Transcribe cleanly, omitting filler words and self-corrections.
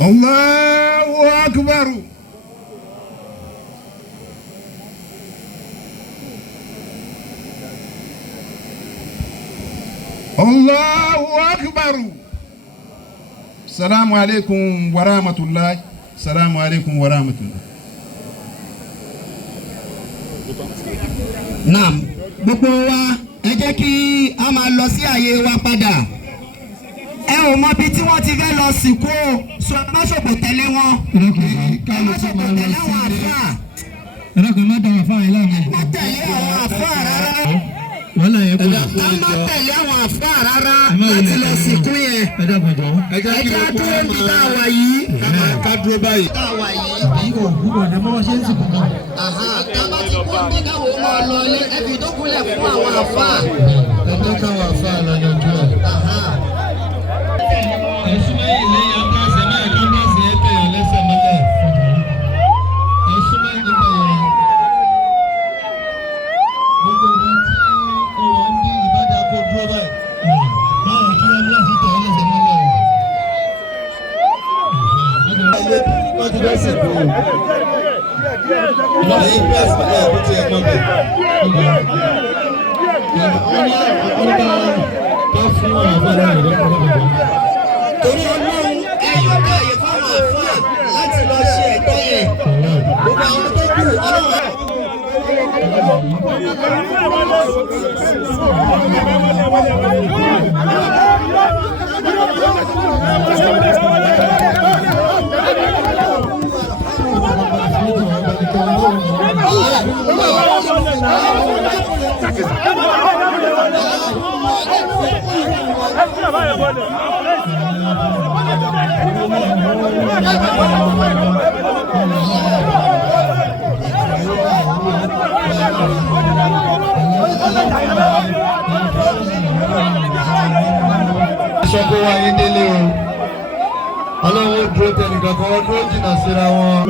Allahu Akbar. Allahu Akbar. Assalamu alaikum wa rahmatullahi. Assalamu alaikum wa rahmatullahi. Naam, gbogbo wa ẹ jẹ́ kí a máa lọ sí àyè wa padà. Ẹ ò mọ bí tí wọ́n ti fẹ́ lọ sìnkú o, so ẹ má ṣòkò tẹ̀lé wọn. Ẹ má ṣòkò tẹ̀lé àwọn àfáà. Ẹ dákun má dáwọn àfáà yẹn láàmú. Má tẹ̀lé àwọn àfáà rárá. Wọ́n là yẹ kó. Ká má tẹ̀lé àwọn àfáà rárá láti lọ sìnkú yẹn. Ẹ dákun jọ. Ẹ jẹ́ dúró níbi tá a wà yìí. Ká dúró báyìí. Tá a wà yìí. Ìwọ òwúrọ̀ ọ̀dẹ́ mọ́ ṣe ń sìnkú kan. Tá a bá ti kó ní káwọ́ máa lọ ilé ẹbí tó kúnlẹ̀ fún àwọn àfáà. Ẹ jẹ́ káwọn àfáà lọ yanjú ẹ̀. Ẹ̀sùn mẹ́yìn lẹ́yìn abúlásẹ̀ náà ẹ̀ka abúlásẹ̀ ẹ̀ tẹ̀yàn lẹ́sẹ̀ mọ́lẹ̀. Ẹ̀sùn mẹ́yìn nípa yẹn. Gbogbo wọn tí ó wà ń bí ìbádà kó dúró báyìí. Báwo kí abúlásẹ̀ tẹ̀yàn lẹ́sẹ̀ mọ́lẹ̀? Wọ́n ti bẹ́ẹ̀ sẹ̀kú o. Lọ́yìn bẹ́ẹ̀ sílẹ̀ kó tiẹ̀ mọ́ bẹ̀. Torí Ọlọ́run ẹ yóò dá àyè fáwọn àfáà láti lọ ṣe ẹ̀tọ́ yẹn. Gbogbo àwọn tó kù Ọlọ́run. Ṣọ́kó wa yín délé o. Ọlọ́run ó dúró tẹnìkan kan, wọ́n dúró jìnnà síra wọn.